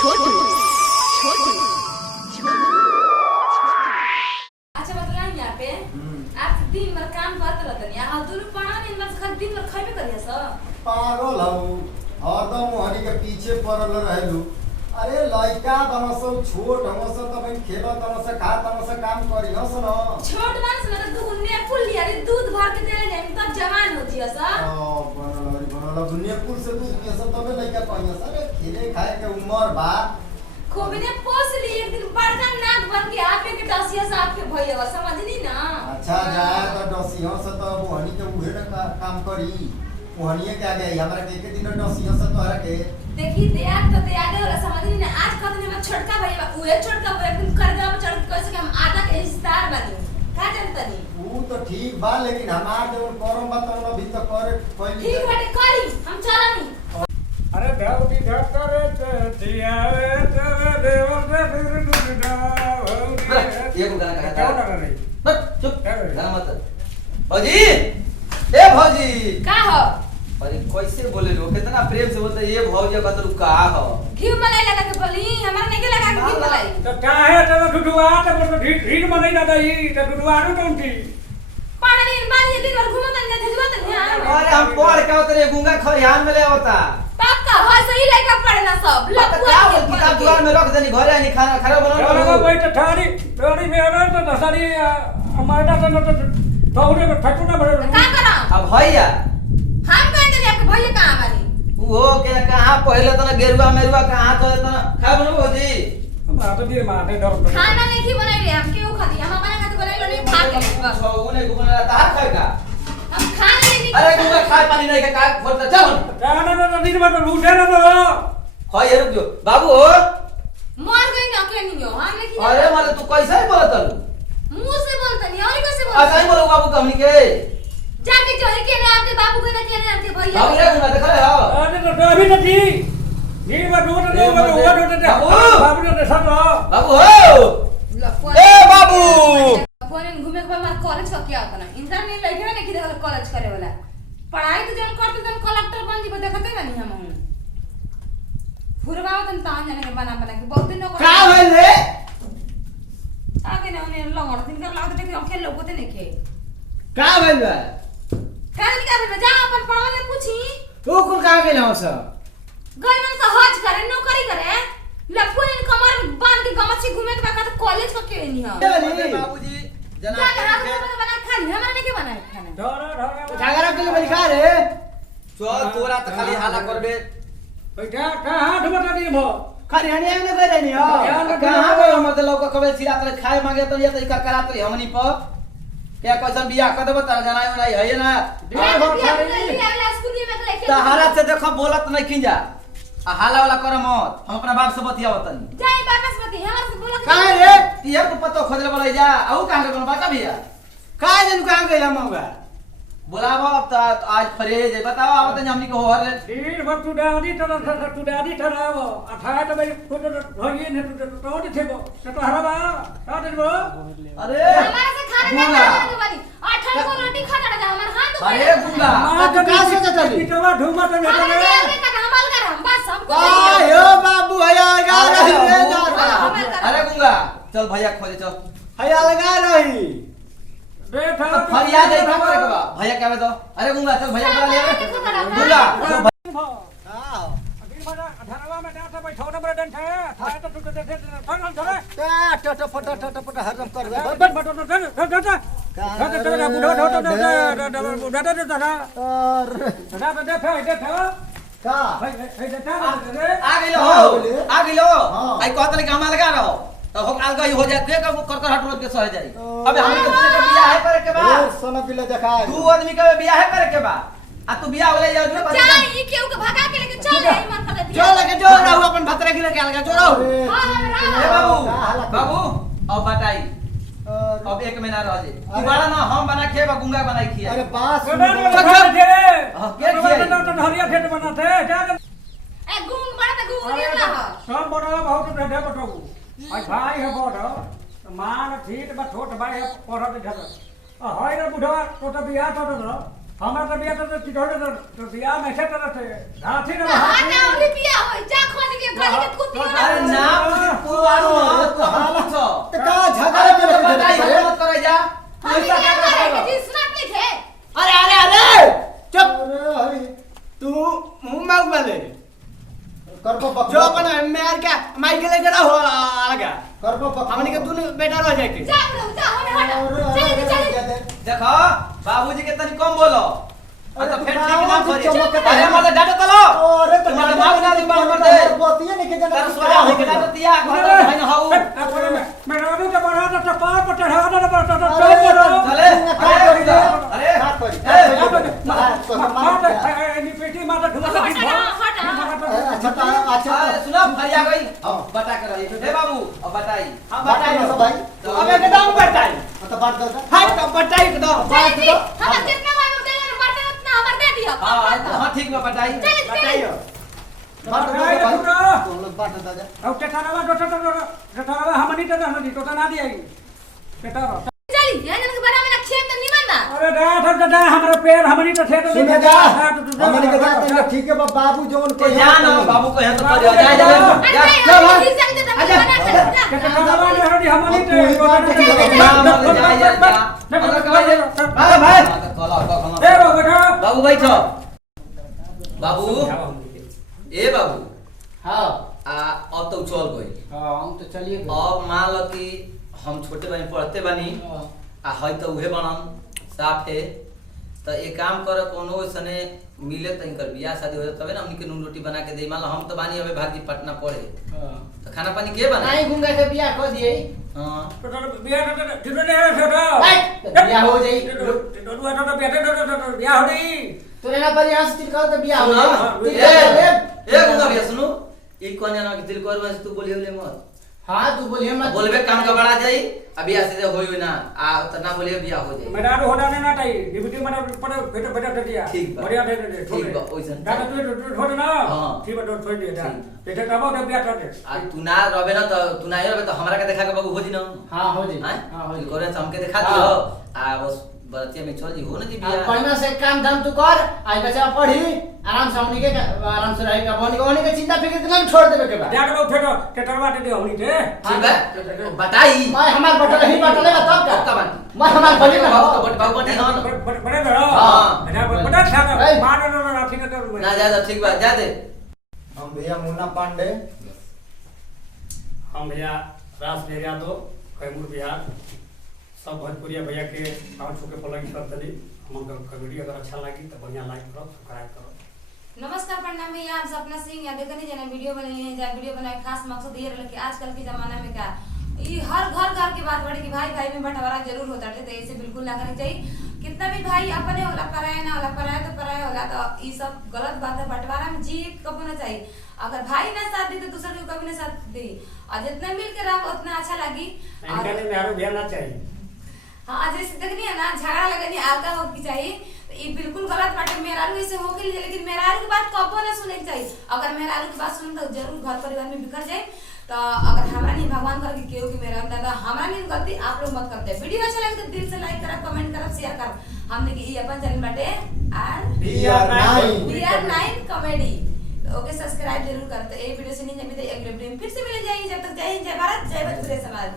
छोटू छोटू अच्छा बतलाएं यहाँ पे आप दिन भर काम करते रहते हैं यहाँ दोनों पढ़ा नहीं मतलब दिन भर खाइबे करिए सब पागल हूँ हरदम मोहनी के पीछे पड़ल रहलू। अरे लड़का तमसे छोट हमसे तब खेल तमसे खा तमसे काम करी हस न छोट मानस ना तो दुनिया फुल लिया रे दूध भर के दे जाए तब जवान हो जिया सा बनल दुनिया कुल से दूध पिए सब तबे लड़का पाइए अरे खेले खाए के उम्र बा खूब ने पोस ली एक दिन बड़का नाक बन के आपे के डसिया से आपके भैया समझनी ना। अच्छा जाए तो डसिया से तो मोहनी के उहे न काम करी मोहनिए के आगे हमरा के एक दिन डसिया से तोहरा के देखी दयाद तो दयाद होला समझनी ना आज कतने में छोटका भैया उहे छोटका भैया एक दिन कर देवा चढ़ के कैसे कि हम आधा के हिस्सेदार बनी का जानतनी वो तो ठीक बा लेकिन हमार जो करम बा तो अभी तक करे पहली ठीक बाटे करी हम चलानी। अरे धौती धक्कर दिया तेरे देवर से फिर डूबा ये को गाना क्या कहा कर रही बस चुप गाना मत भौजी ए भौजी का हो अरे कैसे बोले लो कितना प्रेम से बोलते ये भौजी का तो का हो घी मलाई लगा के बोली हमरा नहीं के लगा के घी मलाई तो क्या है तो डुडुआ तो ढीठ में नहीं जाता ये तो डुडुआ नु टोंटी पानी बानी दिन भर घूमत नहीं भेजवा त ध्यान अरे हम पढ़ के उतरे गूंगा खरियान में ले होता पक्का हो सही लड़का पढ़े ना सब क्या बोल किताब दुआर में रख देनी घरे नहीं खाना खराब चलो बना भाई तो थारी में अरे तो दसारी हमारा तो उठे को ठक्कू ना भरे का करा अब भैया हम कहते हैं आपके भैया कहां बानी वो के कहां पहले तो गेरुआ मेरुआ कहां तो खा बनो भौजी हमरा तो दिए माथे डर खाना नहीं की बनाई रे हम क्यों खाती हम अपना खाते बनाई लो नहीं खा के बस छौने को बना तार खाएगा हम खाना नहीं अरे गूंगा खाए पानी नहीं का फोड़ चल ना दिन भर उठे ना तो हां ये रुक जो बाबू हो मर गई ना के नहीं हो हम लेकिन अरे माले तू कैसे बोलत है मुंह से बोलता नहीं और कैसे ऐसा बोलता ही बोलो बाबू हमनी के जाके जोरी के ना आपके बाबू के ना के ना आपके भैया बाबू रे गूंगा देख ले हो अरे तो अभी नहीं ये बात वो बाबू ने सब बाबू हो ए बाबू फोन घूमे के बाद कॉलेज का क्या होता ना इंसान नहीं लगे ना कि देखो कॉलेज करे वाला पढ़ाई तो जन करते तुम कलेक्टर बन जीबो देखते ना नहीं हम फुरवाओ तुम तान जाने के बना के बहुत दिन का होल रे आगे ना उन्हें लंगड़ दिन कर लागत देखो खेल लोगो ते नहीं खे का होल बा काहे का भेल जा अपन पढ़वाले पूछी तू कुल का गेल हो सब घर में से हज करे नौकरी करे लपको इन कमर बांध के गमछी घूमे के बाद कॉलेज का के नहीं है बाबूजी जाके हाथ में बना खाली हमारा नहीं के बनाए खाना ढोरा झगड़ा के लिए लिखा रे चल तोरा त खाली हाला करबे बैठा कहां ढुमता दिन भो खरियानिया में गए रहनी हो कहां गए हमर त लोग कबे सिरा त खाए मांगे तो ये त कर करात रही हमनी पर क्या कैसन बियाह कर देबो त जनाई उनाई है ना तहारा से देखो बोलत नहीं खिंजा आ हाला वाला कर मत हम अपना बाप से बतियावत नहीं जाई वापस मत हमरा से बोलो काहे रे ये को पतो खोजले बोलै जा आउ कहां के बता भैया काहे दिन कहां गइला मौगा बोलाबो अब त आज फ्रेज है बताओ आवत हमनी को हो रे दिन भर तू डाडी ठराव अठाए तो भाई फोटो होई ने तो ओडी थेबो तो हराबा का देबो अरे हमारा से खाना नहीं खाने वाली 8 को रोटी खाता रहा हमारा हाथ दुखा अरे गुंगा तो का सोचत है पिटवा ढुमा तो हमारे भेटले लिए का हमाल कर हम बस हमको आयो बाबू हया लगा रही रे जा अरे गुंगा चल भैया खोजे चल हया लगा रही बैठा फरियाद है खबर के बा भैया कहबे तो अरे गुंगा चल भैया बुला ले गुंगा हां दिन भर 18 में डाटा बैठो न बड़ा डन था थाए तो टूट दे फन चले टट फट फट हरदम कर बट बट दादा दादा बुढ़ो ढोटो दादा दादा और दादा देखा का आ गेलो आई कहत ले काम लगा रहो तो हो आल गई हो जाए के कर हट रोज के सह जाई अबे हमनी के दूसरे के बियाह है करे के बा सोना दिले देखा दू आदमी के बियाह है करे के बा आ तू बियाह होले जा चल ई केहू के भगा के लेके चल आई मन कर दे जो लगे जो रहू अपन भतरे के लेके अलगा जो रहू हां ए बाबू बाबू अब बताई अब एक महीना रह जे तू बड़ा ना हम बना के बा गुंगा बनाई खिया अरे बास के खिया तो धरिया खेत बनाते क्या ए गुंग बड़ा त गुंग नहीं ना सब बड़ा बहुत ढेढे बटो आई भाई है बड़ मान ठीक बा छोट भाई है पढ़त ढेढे हाय रे बुढ़वा तो बियाह तो हमरा तो बिया तो चिढ़ोड़े तो बिया में से तरह से हाथी ना हां ना ओली पिया होई जा खोज के खाली के तू पिया अरे ना तू आरो तो हाल छ तो का झगड़ा के बताई मत करे जा पैसा क्या कर रहा है जी सुनत नहीं थे अरे चुप अरे हरी तू मुंह मांग वाले करबो बक जो अपन मेयर क्या माइकल जरा हो लगा करबो बक हमने के दोनों बेटा रह जाए के जा जा होने हट चल चल देखो बाबूजी के तनी कम बोलो तो फेट के नाम बाबूजी करी चमक के अरे तनी- मतलब डांट तलो अरे तो तुम्हारे मांग ना दिमाग कर दे बतिया नहीं के जाना तर सोया हो के डांट दिया घर में भाई ना हाउ अपने में मेरा तो बड़ा तो पार पर चढ़ा ना तो चले का करी रे अरे का करी नहीं पेटी माता ढुमा अच्छा अच्छा सुनो फरिया गई हाँ। बता कर रही हे बाबू अब बताई हां बताई ना बताइए सब भाई अब एकदम बताई तो बात कर हां तो बताइए एकदम बात चल हम कितना मार दे मरते उतना हमर दे दियो हां ठीक बा बताई चल बताइए बात कर भाई तुम लोग बात बता जा अब चटावा चटावा हमनी तो नहीं तो ना दिया चटावा चल यानी के बारे में खेत में निमन ना अरे डा हमारा पैर हमनी तो थे तो सुने जा हमने के जा ठीक है बाबू जोन को जान बाबू को है तो कर जा जा जा चल भाई संग दे बना कर चटावा ने हरी हमनी भाई ए बेटा बाबू बैठो बाबू ए बाबू हां अब तो चल गई हां हम तो चलिए अब मान लो कि हम छोटे बनी पढ़ते बनी आ है तो उहे बनम साफ है तो एक काम कर कोनो सने मिले तो इनकर बियाह शादी हो तबे ना हमनी के नून रोटी बना के दे मान लो हम तो बानी अबे भागी पटना पढ़े तो खाना पानी के बना नहीं घूम के बियाह कर दिए हां बिया तो ने छोटा बियाह हो जाई बिया हो गई तोरे ना पर यहां से तिल कर तो बियाह हो सुनो जाई ए गुंगा भैया सुनो ई कोन जाना कि दिल करवा से तू बोलियो ले मत हां तू बोलिए मत बोलबे काम का बड़ा जाई अभी ऐसे होई ना आ तो ना बोलियो बियाह हो जाई मेरा होना नहीं ना टाई डिप्टी मैंने पड़े बेटा बेटा दे दिया ठीक बा। बढ़िया दे ठीक बा, ओइसन। दादा तू छोड़ ना हां। ठीक बा छोड़ दे दा ठीक। बेटा कबो दे बिया कर दे आ तू ना रबे ना तो तू ना रबे तो हमरा के देखा के बाबू हो जी ना हां हो जाई हां हां हो दिल जाई करे तो हमके दिखा हाँ। दियो आ बस बरतिया में चल जी हो ना जी बियाह पढ़ना से काम धाम तू कर आज बच्चा पढ़ी आराम से हमनी के आराम से रहेगा हमनी के चिंता फिक्र इतना छोड़ देबे के बाद जा के फिर टेटरवा दे हमनी के ठीक बा बताई मैं हमार बटल ही बटले बा तब कब का का बानी मैं हमार बटले ना बाबू तो बाबू बटी हां बड़े बड़े हाँ। जा बड़ा छाना ए। मार ना राठी के तो ना जा ठीक बा जा दे हम भैया मुन्ना पांडे हम भैया राज यादव कैमूर बिहार सब भोजपुरिया भैया के पाँच छू के फॉलोइंग कर दली हमका वीडियो अगर अच्छा लगी तो बढ़िया लाइक करो सब्सक्राइब करो नमस्कार प्रणाम भैया आप सपना सिंह या देखने जना वीडियो बनाई है जा वीडियो बनाए खास मकसद ये रहा कि आजकल के जमाना में क्या ये हर घर की बात बड़ी कि भाई भाई में बंटवारा जरूर होता है तो ऐसे बिल्कुल ना करना चाहिए कितना भी भाई अपने होला पराया ना होला पराया तो पराया होला तो ये सब गलत बात है बंटवारा में जी कबो ना चाहिए अगर भाई ना साथ दी तो दूसरे को कभी ना साथ दी और जितना मिल के रहो उतना अच्छा लगी इनका नहीं मेरा ध्यान ना चाहिए हाँ जैसे देखनी है ना झगड़ा लगनी आगा हो की चाहिए तो ये बिल्कुल गलत बात है मेहरारू ऐसे हो के लिए लेकिन मेहरारू की बात कबो ना सुने के चाहिए अगर मेहरारू की बात सुन तो जरूर घर परिवार में बिखर जाए तो अगर हमारा नहीं भगवान कर के केहू की मेरा दादा हमारा नहीं गलती आप लोग मत करते वीडियो अच्छा लगे तो दिल से लाइक करब कमेंट करब शेयर करब हमने की ये अपन चैनल बाटे BR9 कॉमेडी ओके सब्सक्राइब जरूर करते ये वीडियो से नहीं जब अगले वीडियो में फिर से मिल जाएगी जब तक जय हिंद जय भारत जय भोजपुरी समाज।